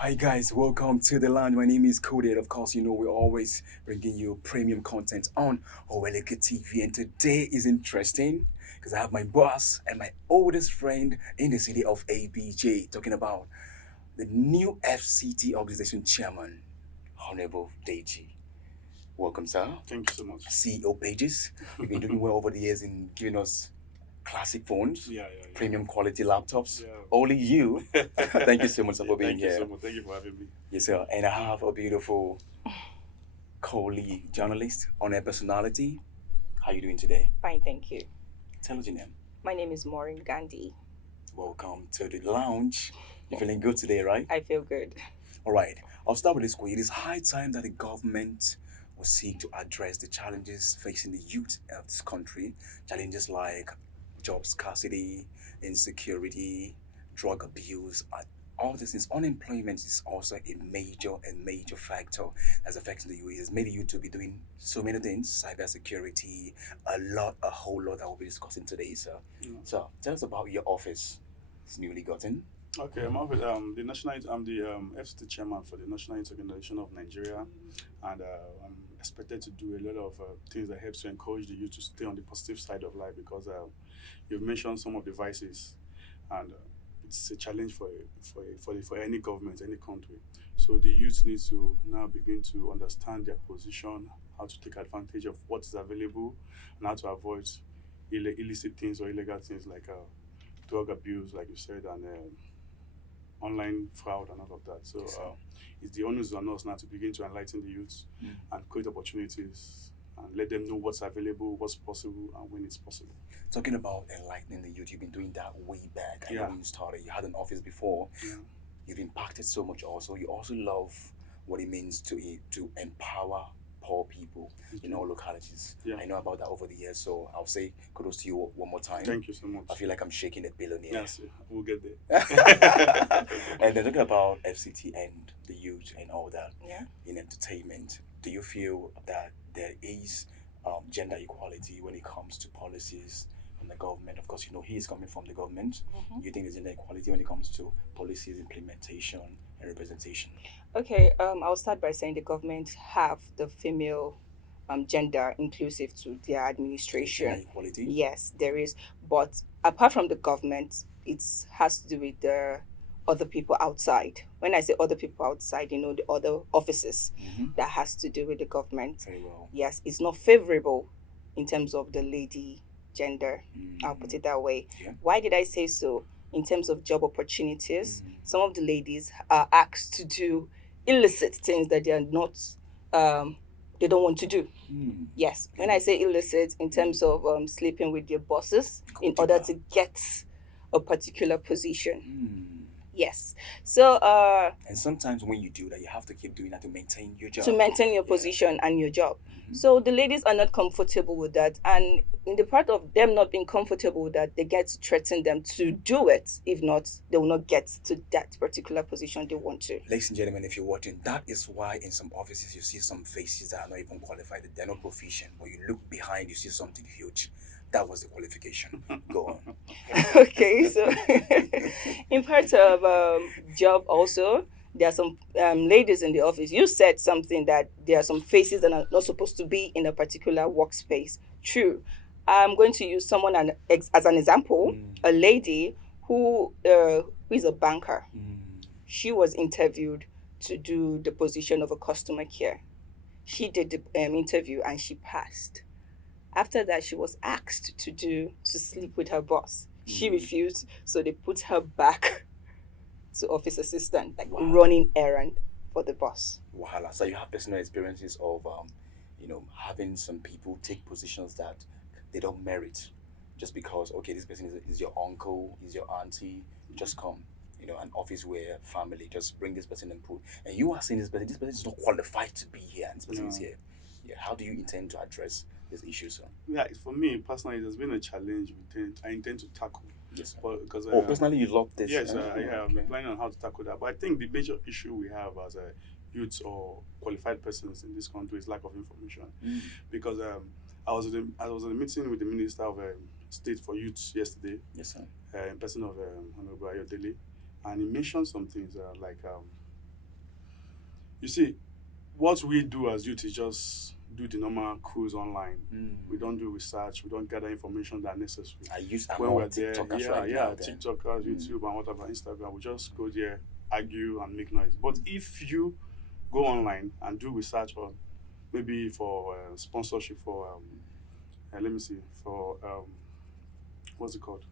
Hi guys, welcome to the land. My name is Cody, and of course, you know we're always bringing you premium content on Oweleke TV. And today is interesting because I have my boss and my oldest friend in the city of ABJ talking about the new FCT organization chairman, Honorable Deji. Welcome, sir. Thank you so much. CEO pages. You've been doing well over the years in giving us classic phones, Yeah. premium quality laptops. Yeah. Only you. Thank you so much for being Thank you here. so much. Thank you for having me. Yes, sir. And I have a beautiful colleague, journalist, on air personality. How you doing today? Fine, thank you. Tell us your name. My name is Maureen Gandhi. Welcome to the lounge. You're feeling good today, right? I feel good. All right. I'll start with this question. It is high time that the government will seek to address the challenges facing the youth of this country. Challenges like job scarcity, insecurity, drug abuse, and all these things. Unemployment is also a major factor that's affecting the youth. It's made the youth to be doing so many things, cybersecurity, a whole lot that we'll be discussing today, sir. Yeah. So tell us about your office. It's newly gotten. Okay, the national. I'm the FCT chairman for the National Youth Organization of Nigeria, and I'm expected to do a lot of things that helps to encourage the youth to stay on the positive side of life because you've mentioned some of the vices, and it's a challenge for any government, any country. So the youth needs to now begin to understand their position, how to take advantage of what is available, and how to avoid illicit things or illegal things like drug abuse, like you said, and online fraud and all of that. So it's the onus on us now to begin to enlighten the youth and create opportunities and let them know what's available, what's possible, and when it's possible. Talking about enlightening the youth, you've been doing that way back. I know Yeah. when you started, you had an office before. Yeah. You've impacted so much also. You also love what it means to empower poor people in all localities. Yeah. I know about that over the years, so I'll say kudos to you one more time. Thank you so much. I feel like I'm shaking a billionaire. Yes, we'll get there. And then talking about FCT and the youth and all that Yeah. in entertainment, do you feel that there is gender equality when it comes to policies from the government? Of course, you know he is coming from the government. You think there's gender equality when it comes to policies, implementation, and representation? Okay, I'll start by saying the government have the female gender inclusive to their Gender administration. equality. Yes, there is. But apart from the government, it has to do with the other people outside. When I say other people outside, the other offices Mhm. that has to do with the government. Very well. Yes, it's not favorable in terms of the lady gender. I'll put Mhm. it that way. Yeah. Why did I say so? In terms of job opportunities, Mhm. some of the ladies are asked to do illicit things that they are not, they don't want to do. Mhm. Yes, when I say illicit, in terms of sleeping with their bosses in Goalkeeper. order to get a particular position. Mhm. Yes, so And sometimes when you do that, you have to keep doing that to maintain your job. to maintain your Yeah. position and your job. Mhm. So the ladies are not comfortable with that. And in the part of them not being comfortable with that, they get to threaten them to do it. If not, they will not get to that particular position they want to. Ladies and gentlemen, if you're watching, that is why in some offices you see some faces that are not even qualified, they're not proficient, but you look behind, you see something huge. That was the qualification. Go on. Okay, so in part of job also, there are some ladies in the office. You said something that there are some faces that are not supposed to be in a particular workspace. True. I'm going to use someone as an example. A lady who is a banker. She was interviewed to do the position of a customer care. She did the interview and she passed. After that, she was asked to sleep with her boss. She refused, so they put her back to office assistant, like Wow. running errand for the boss. Wahala. So you have personal experiences of, having some people take positions that they don't merit, just because okay, this person is your uncle, is your auntie, just come. An office where family just bring this person and put, and you are saying this person is not qualified to be here, and this person is No. here. Yeah, how do you intend to address this issue, sir? Yeah, for me personally, it has been a challenge. I intend to tackle. Yes, sir. But because Oh, personally, you love this. yes, Oh, yeah, okay. I'm planning on how to tackle that. But I think the major issue we have as a youths or qualified persons in this country is lack of information. Mm. Because I was in a meeting with the Minister of State for Youth yesterday, Yes, sir. in person of Honorable Ayodele, and he mentioned some things like You see, what we do as youth is just do the normal cruise online. We don't do research. We don't gather information that necessary. I use When more we're there, TikTokers right now. TikTokers, YouTube, and whatever, Instagram, we just go there, argue, and make noise. But if you go online and do research on maybe for sponsorship for let me see for what's it called?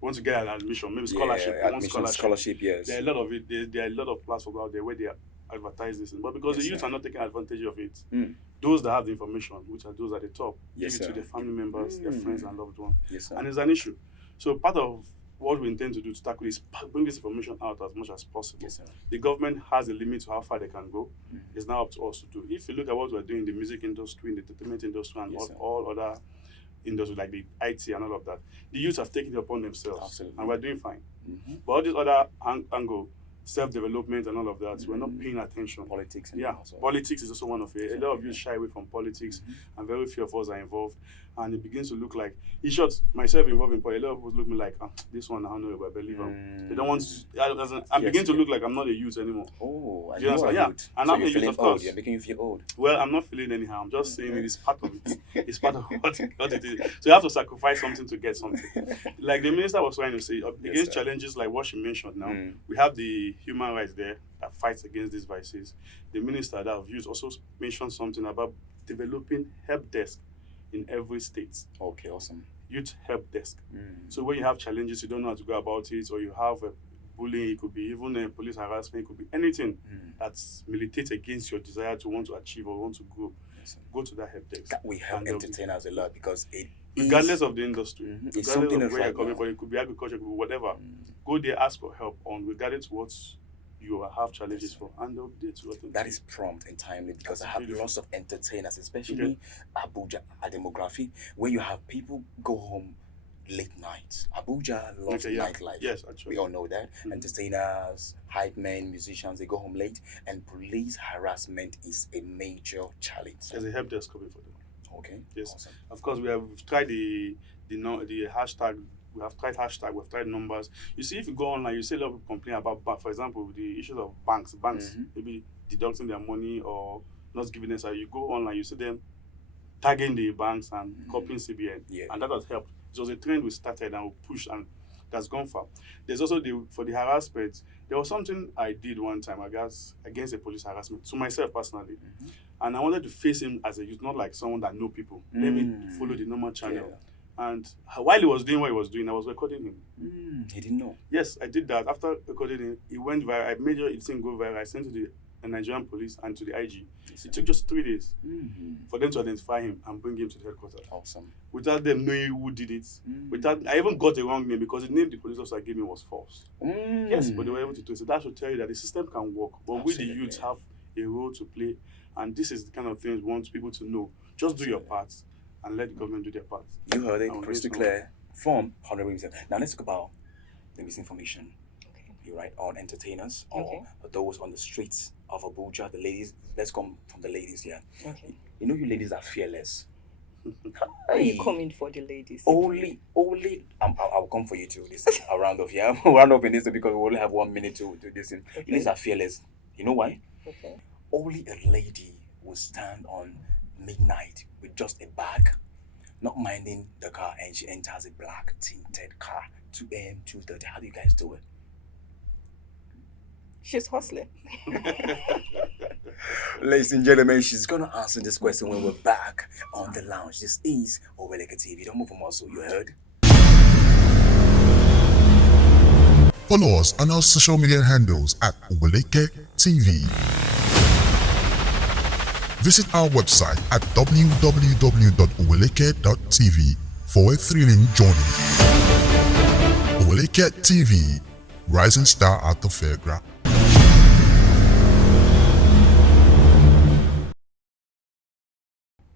Want to get an admission, maybe scholarship. Yeah, admission, scholarship, yes. There are a lot of it. There are a lot of platforms out there where they advertise this, but because the youth are not taking advantage of it, those that have the information, which are those at the top, give it to their family members, their friends, and loved ones, and it's an issue. So part of what we intend to do to tackle is bring this information out as much as possible. The government has a limit to how far they can go. It's now up to us to do. If you look at what we're doing in the music industry, in the entertainment industry, and all other industries like the IT and all of that, the youth have taken it upon themselves, and we're doing fine. But all this other angle, self-development and all of that, we're not paying attention. Politics. Politics is also one of it. A lot of you shy away from politics, and very few of us are involved. And it begins to look like, in short, myself involved in politics, a lot of people look at me like, this one, I don't know if I believe him. They don't want to, I begin to look like I'm not a youth anymore. Oh, you know, and so I'm a youth, of course. You're making you feel old. Well, I'm not feeling anyhow. I'm just saying it is part of it. It's part of what it is. So you have to sacrifice something to get something. Like the minister was trying to say, against challenges like what she mentioned now, we have the human rights there that fights against these vices. The minister that I've used also mentioned something about developing help desk in every state. Okay, awesome. Youth help desk. So when you have challenges, you don't know how to go about it, or you have bullying, it could be even police harassment, it could be anything that's militates against your desire to want to achieve or want to grow. Go to that help desk. We help entertainers a lot because it regardless of the industry, it's regardless something of where right you're coming now. from, it could be agriculture, it could be whatever. Go there, ask for help on regardless to what you have challenges for, and they'll do it to attend. That is prompt and timely because I have lots of entertainers, especially Abuja, a demographic where you have people go home late nights. Abuja loves nightlife. Yes, actually. We all know that. Entertainers, hype men, musicians, they go home late, and police harassment is a major challenge. There's a help desk coming for them. Okay. Yes. Awesome. Of course, we've tried the hashtag. We have tried hashtag. We've tried numbers. You see, if you go online, you see a lot of people complain about, for example, the issues of banks maybe deducting their money or not giving us. You go online, you see them tagging the banks and copying CBN, and that has helped. It was a trend we started and we pushed, and that's gone far. There's also for the harassment. There was something I did one time, I guess, against a police harassment to myself personally, and I wanted to face him as a youth, not like someone that know people. Let me follow the normal channel. And while he was doing what he was doing, I was recording him. He didn't know. Yes, I did that. After recording him, it went viral. I made sure it didn't go viral. I sent it to the Nigerian police and to the IG. It took just 3 days for them to identify him and bring him to the headquarters. Awesome. Without them knowing who did it. I even got the wrong name because the name the police officer gave me was false. Yes, but they were able to trace it. That should tell you that the system can work. But we, the youth, have a role to play. And this is the kind of things we want people to know. Just do your part and let the government do their part. You heard it, crystal clear from Honorable Minister. Now let's talk about the misinformation. You write on entertainers or those on the streets of Abuja, the ladies. Let's come from the ladies here. You know, you ladies are fearless. Are you coming for the ladies? Only, I'll come for you too. This is a round of round up in this because we only have 1 minute to do this. Ladies are fearless. You know why? Only a lady will stand on midnight with just a bag, not minding the car, and she enters a black tinted car, 2 a.m., 2:30. How do you guys do it? She's hustling. Ladies and gentlemen, she's gonna answer this question when we're back on the lounge. This is Oweleke TV. Don't move from us, you heard? Follow us on our social media handles at Oweleke TV. Visit our website at www.oweleketv for a thrilling journey. Oweleke TV, rising star at the fairground.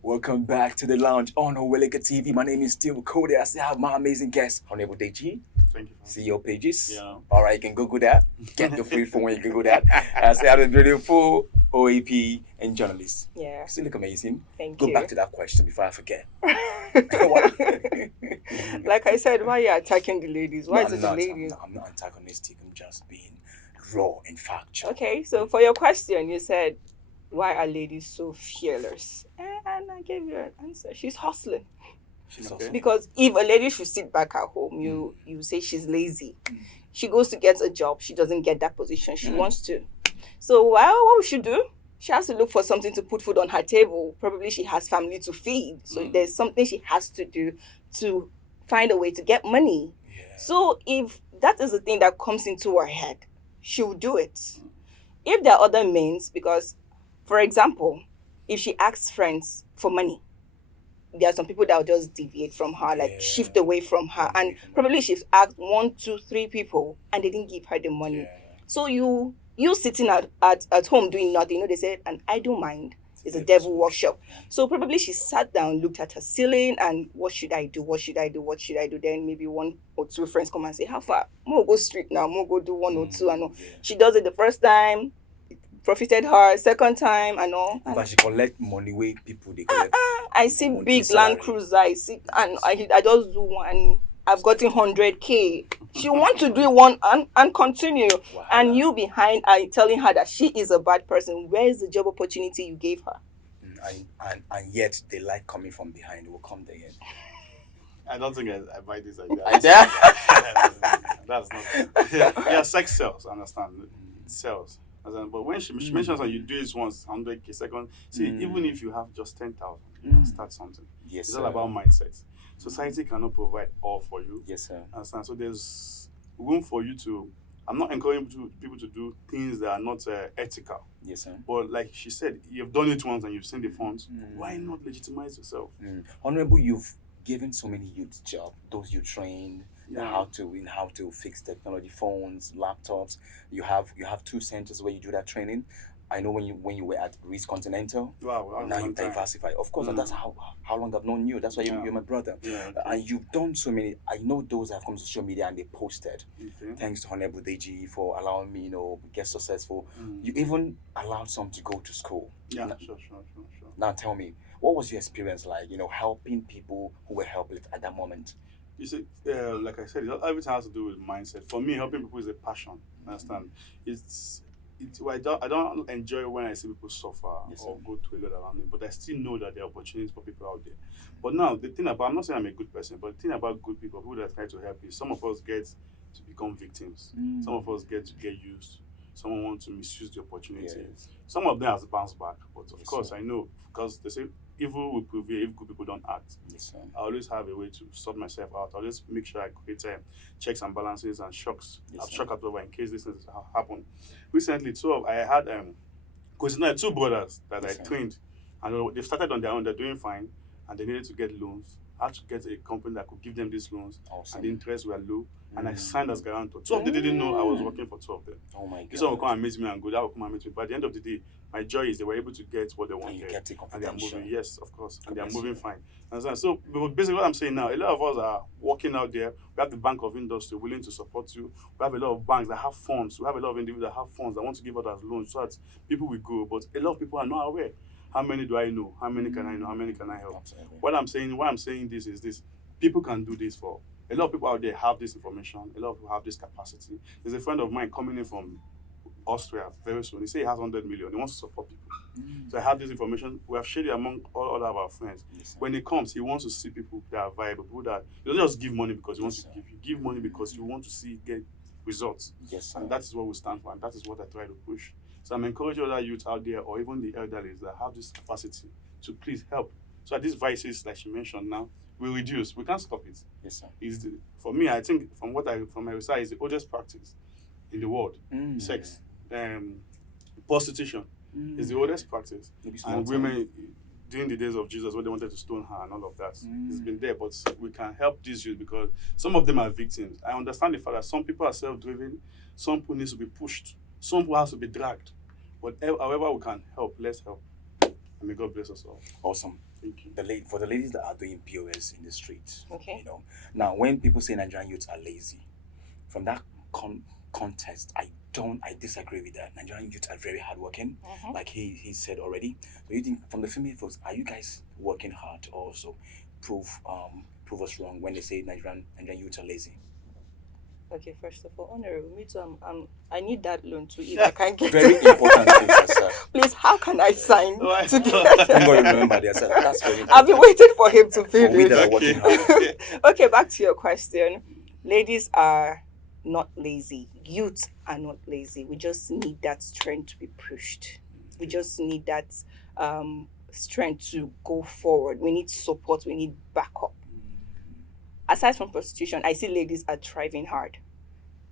Welcome back to the lounge on Oweleke TV. My name is still Cody. I still have my amazing guest, Honorable Deji. Thank you. See your pages. Yeah. All right, you can Google that. Get your free phone when you Google that. I still have a beautiful OAP and journalist. Yeah. You still look amazing. Thank Go you. back to that question before I forget. Like I said, why are you attacking the ladies? Why is it the ladies? I'm not antagonistic. I'm just being raw in fact. Okay, so for your question, you said, why are ladies so fearless? And I gave you an answer. She's hustling. She's Okay. also Because if a lady should sit back at home, you say she's lazy. She goes to get a job, she doesn't get that position she wants to. So what will she do? She has to look for something to put food on her table. Probably she has family to feed. So there's something she has to do to find a way to get money. yeah. So if that is the thing that comes into her head, she will do it. If there are other means, because, for example, if she asks friends for money, there are some people that will just deviate from her, like Yeah. shift away from her, and probably she's asked 1, 2, 3 people, and they didn't give her the money. Yeah. So you sitting at home doing nothing, they said an idle mind is a devil workshop. So probably she sat down, looked at her ceiling, and what should I do? What should I do? What should I do? Then maybe 1 or 2 friends come and say, how far? More go street now, more go do 1 or 2 and all. Yeah. She does it the first time, it profited her, second time and all. And But she collect money where people they collect. I see monthly big salary. Land Cruiser, I see, and I just do one. I've gotten 100K. She want to do one and continue. Wow. And you behind are telling her that she is a bad person. Where is the job opportunity you gave her? And yet they like coming from behind. They will come there. I don't think I buy this idea. I- That's not. Yeah, sex sells. I understand. It sells. But when she mentions that you do this once, 100K second, see, even if you have just 10,000, you can start something. Yes, It's all sir. about mindset. Society cannot provide all for you. Yes, sir. Understand? So there's room for you to. I'm not encouraging people to do things that are not ethical. Yes, sir. But like she said, you've done it once and you've seen the funds. Why not legitimize yourself? Honorable, you've given so many youth job. Those you trained Yeah. how to fix technology, phones, laptops. You have 2 centers where you do that training. I know when you were at Reese Continental. Wow. Now you diversify. Of course, and that's how long I've known you. That's why you're my brother. Yeah. And you've done so many. I know those that have come to social media and they posted. Okay. Thanks to Honorable Deji for allowing me, get successful. You even allowed some to go to school. Yeah. Sure. Now tell me, what was your experience like? Helping people who were helpless at that moment. You see, like I said, everything has to do with mindset. For me, helping people is a passion. Understand? I don't enjoy when I see people suffer or go through a lot around me, but I still know that there are opportunities for people out there. But now, I'm not saying I'm a good person, but the thing about good people who that try to help is some of us get to become victims. Some of us get to get used. Someone wants to misuse the opportunity. Yes. Some of them has bounced back, but of course, I know because they say evil will prevail if good people don't act. Yes, sir. I always have a way to sort myself out. I always make sure I create checks and balances and shocks. Yes, Shock absorber in case these things happen. Recently, I had because now 2 brothers that Yes, I sir. trained, and they started on their own. They're doing fine, and they needed to get loans. I had to get a company that could give them these loans, Awesome. and the interests were low. And I signed as guarantor. 2 of them didn't know I was working for 2 of them. Oh my God. This one will come and meet me and go. That will come and meet me. But at the end of the day, my joy is they were able to get what they And wanted. you kept it And they are confidential. moving, yes, of course. And they are Bless moving you. fine. Understand? So basically what I'm saying now, a lot of us are working out there. We have the Bank of Industry willing to support you. We have a lot of banks that have funds. We have a lot of individuals that have funds that want to give out as loans so that people will go. But a lot of people are not aware. How many do I know? How many can I know? How many can I help? Absolutely. Why I'm saying this is this. People can do this for. A lot of people out there have this information. A lot of people have this capacity. There's a friend of mine coming in from Austria very soon. He said he has 100 million. He wants to support people. So I have this information. We have shared it among all other of our friends. Yes, sir. When he comes, he wants to see people that are viable, people that you don't just give money because you want Yes, to sir. give. You give money because you want to see get results. Yes, sir. And that is what we stand for, and that is what I try to push. So I'm encouraging other youth out there, or even the elderly that have this capacity to please help. So that these vices, like she mentioned now, will reduce. We can't stop it. Yes, sir. For me, I think from my research, is the oldest practice in the world. Sex, prostitution is the oldest practice. Maybe small And time. women, during the days of Jesus, when they wanted to stone her and all of that, it's been there. But we can help these youth because some of them are victims. I understand the fact that some people are self-driven, some people need to be pushed, some people have to be dragged. But however we can help, let's help. And may God bless us all. Awesome. Thank you. For the ladies that are doing POS in the streets, Okay. Now when people say Nigerian youths are lazy, from that context, I disagree with that. Nigerian youths are very hardworking, like he said already. So you think from the female folks, are you guys working hard to also prove us wrong when they say Nigerian youths are lazy? Okay, first of all, Honorable, me too. I need that loan too if I can't get Very it. important thing, sir. Please, how can I sign Why? to Thank get God you remember that, sir. That's very I've been important. waiting for him to For we that finish. are working hard. Okay, back to your question. Ladies are not lazy. Youth are not lazy. We just need that strength to be pushed. We just need that strength to go forward. We need support. We need backup. Aside from prostitution, I see ladies are thriving hard.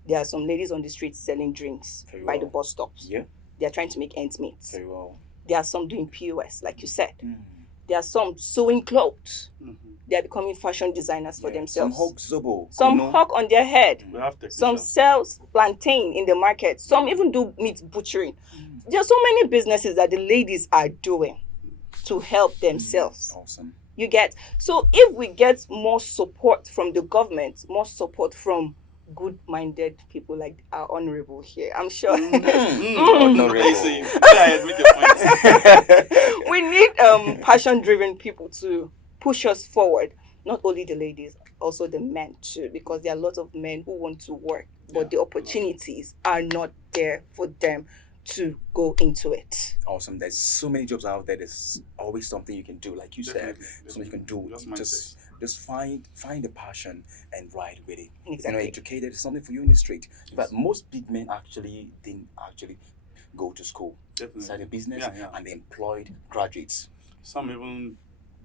There are some ladies on the streets selling drinks Very by the well. bus stops. Yeah, They are trying to make ends meet. very well. There are some doing POS, like you said. Mm. There are some sewing clothes. Mhm. They are becoming fashion designers for Yeah. themselves. Some hawk zobo. Some kuno. hawk on their head. We have technicians. Some sells plantain in the market. Some even do meat butchering. There are so many businesses that the ladies are doing to help themselves. Awesome. You get? So if we get more support from the government, more support from good-minded people like our honorable here, I'm sure Honorable. You see, yeah, make a point. we need passion-driven people to push us forward. Not only the ladies, also the men too, because there are a lot of men who want to work, but Yeah. the opportunities are not there for them to go into it. Awesome. There's so many jobs out there. There's always something you can do, like you said. Definitely, Something you can do. Just Just find the passion and ride with it. If you're Exactly. not educated, it's something for you in the street. But most big men actually didn't actually go to school. Definitely. Started a business Yeah. and employed graduates. Some even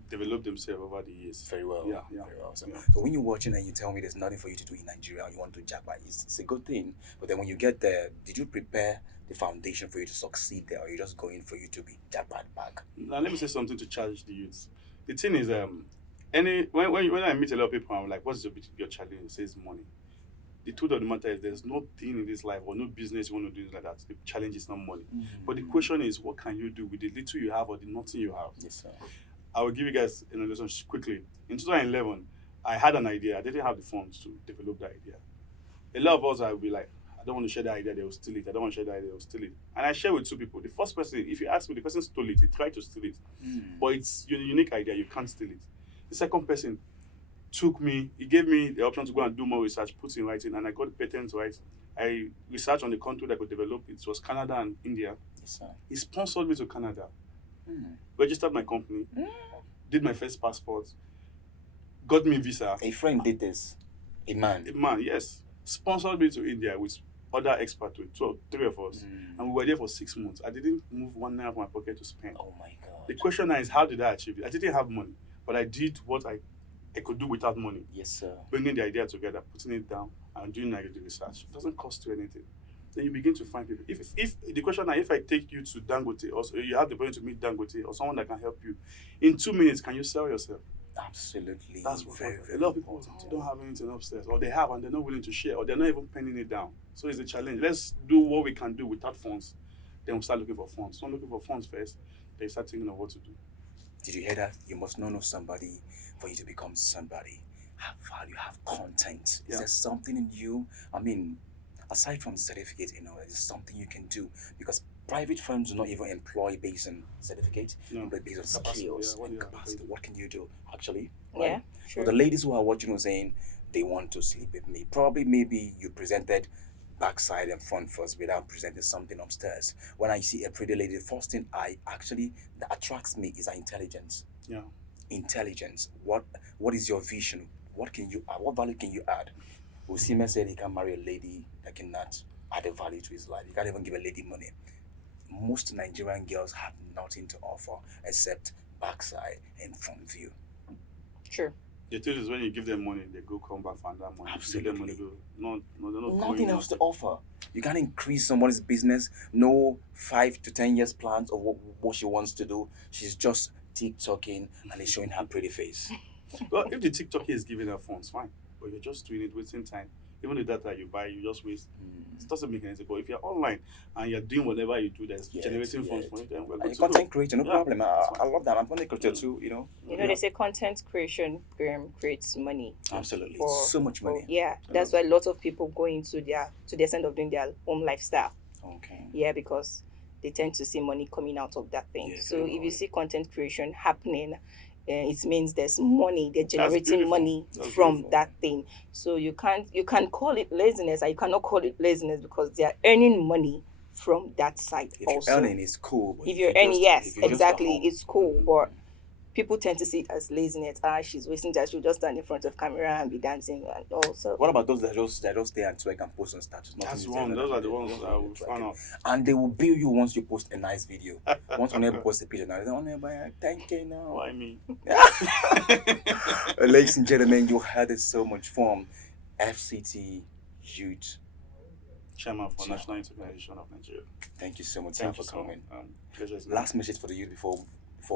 develop themselves over the years. Very well. Yeah. Very well. So, Yeah. so when you're watching and you tell me there's nothing for you to do in Nigeria and you want to jackpot, it's a good thing. But then when you get there, did you prepare the foundation for you to succeed there, or you just going for you to be jackpot back? Now let me say something to challenge the youths. The thing is, when I meet a lot of people, I'm like, "What's your challenge?" It says money. The truth of the matter is, there's no thing in this life or no business you want to do like that. The challenge is not money. But the question is, what can you do with the little you have or the nothing you have? Yes, sir. I will give you guys an illustration quickly. In 2011, I had an idea. I didn't have the funds to develop the idea. A lot of us will be like, I don't want to share the idea, they will steal it. I don't want to share the idea, they will steal it. And I share with two people. The first person, if you ask me, the person stole it. He tried to steal it. But it's your unique idea. You can't steal it. The second person he gave me the option to go and do more research, put in writing, and I got patents, right? I researched on the country that could develop it. It was Canada and India. Yes, sir. He sponsored me to Canada, Mm. registered my company, did my first passport, got me visa. A friend did this. A man. Man, yes, sponsored me to India with other experts, with three of us, and we were there for 6 months. I didn't move one naira from my pocket to spend. Oh my God. The question now is, how did I achieve it? I didn't have money, but I did what I could do without money. Yes, sir. Bringing the idea together, putting it down, and doing like the research. It doesn't cost you anything. Then you begin to find people. If the question now, if I take you to Dangote, or you have the point to meet Dangote or someone that can help you, in 2 minutes, can you sell yourself? Absolutely. That's what very, a very lot of people important. don't have anything upstairs, or they have and they're not willing to share, or they're not even penning it down. So it's a challenge. Let's do what we can do without funds. Then we'll start looking for funds. So I'm looking for funds first. Then you start thinking of what to do. Did you hear that? You must not know somebody for you to become somebody. Have value, have content. Is Yeah. there something in you? I mean, aside from the certificate, there's something you can do, because private firms do not even employ based on certificate, No. but based on Capacity, skills yeah, what and you have to capacity. do. What can you do, actually? Yeah, Right? sure. So the ladies who are watching are saying they want to sleep with me. Probably maybe you presented backside and front first without presenting something upstairs. When I see a pretty lady, the first thing that attracts me is her intelligence. Yeah. Intelligence. What is your vision? What can you add? What value can you add? Usime said he can marry a lady that cannot add a value to his life. He can't even give a lady money. Most Nigerian girls have nothing to offer except backside and front view. Sure. The truth is, when you give them money, they go come back for that money. You give them money, Absolutely. no, they're not Nothing going else to out. offer. You can't increase somebody's business. No 5 to 10 years plans of what she wants to do. She's just TikToking and is showing her pretty face. Well, if the TikTok is giving her funds, fine. But you're just doing it, wasting time. Even the data you buy, you just waste. It doesn't make any sense. But if you're online and you're doing whatever you do that's Yes, generating funds yes. for you, then we're And good to content go. creator, no Yeah, problem. I that's fine. love that. I'm content creator too, You know, Yeah. they say content creation creates money. Absolutely. For- So much money. Yeah, that's why lots of people go into to the extent of doing their home lifestyle. Okay. Yeah, because they tend to see money coming out of that thing. Yeah, so very if you well. see content creation happening, it means there's money. They're generating beautiful. money That's from beautiful. that thing. So you can call it laziness, and you cannot call it laziness because they are earning money from that side If also. you're earning, it's cool. But If you're earning, yes, if you're just at exactly, home, it's cool. But people tend to see it as laziness. She's wasting time. She'll just stand in front of camera and be dancing and all. So what about those that just stay and twerk and post on status? Nothing That's is one. there, Those are the nothing ones there, that will just find twerking. out. And they will bill you once you post a nice video. Once Honorable posts a picture, now they Honorable, thank you now. Why me? Ladies and gentlemen, you heard it so much from FCT Youth. Chairman for Chairman. National Organization of Nigeria. Thank you so much, sir, Thank for you, sir. coming. Pleasure is mine. Last message for the youth before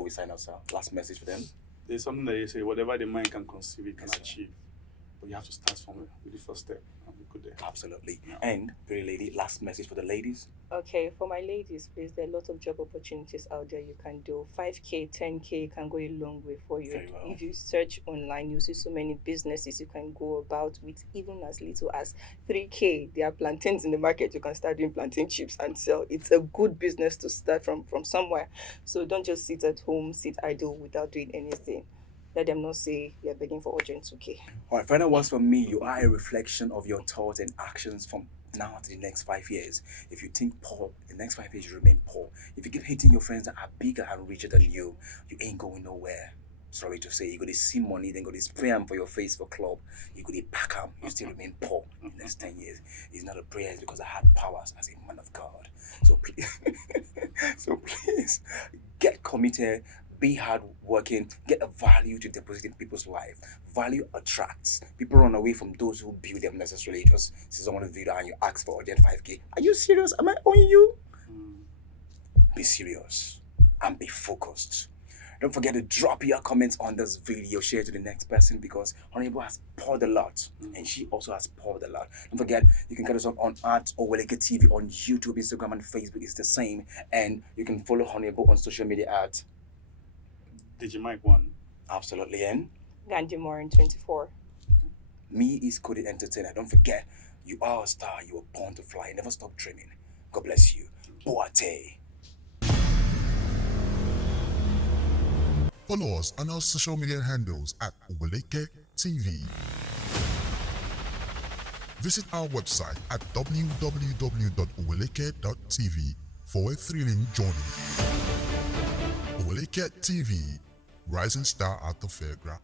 we sign out, sir. Last message for them. There's something that you say, whatever the mind can conceive, it can Yes, sir. achieve. But you have to start from with the first step and be good there. Absolutely. Yeah. And pretty lady, last message for the ladies. okay, for my ladies, please, there are a lot of job opportunities out there you can do. 5K, 10K can go a long way for you. Very well. If you search online, you see so many businesses you can go about with even as little as 3K. There are plantains in the market. You can start doing plantain chips and sell. It's a good business to start from somewhere. So don't just sit at home, sit idle without doing anything. Let them not say you're begging for urgent 2K. All right, final words from me. You are a reflection of your thoughts and actions from now to the next 5 years. If you think poor, the next 5 years you remain poor. If you keep hating your friends that are bigger and richer than you ain't going nowhere. Sorry to say, you go to see money, then go to spray them for your face for club. You go to pack them, you still remain poor in the next 10 years. It's not a prayer, it's because I had powers as a man of God. So please get committed. Be hardworking, get a value to deposit in people's life. Value attracts. People run away from those who build them necessarily. Just see someone on the video and you ask for urgent 5K. Are you serious? Am I owing you? Be serious and be focused. Don't forget to drop your comments on this video, share to the next person because Honorable has poured a lot and she also has poured a lot. Don't forget, you can catch us on at Oweleketv on YouTube, Instagram, and Facebook. It's the same. And you can follow Honorable on social media at Digimike1. Absolutely. And Gandhi Morin 24. me is Cody Entertainer. Don't forget, you are a star. You are born to fly. Never stop dreaming. God bless you. Boate. Follow us on our social media handles at Oweleke TV. Visit our website at www.oweleketv for a thrilling journey. Oweleke TV, rising star at the fairground.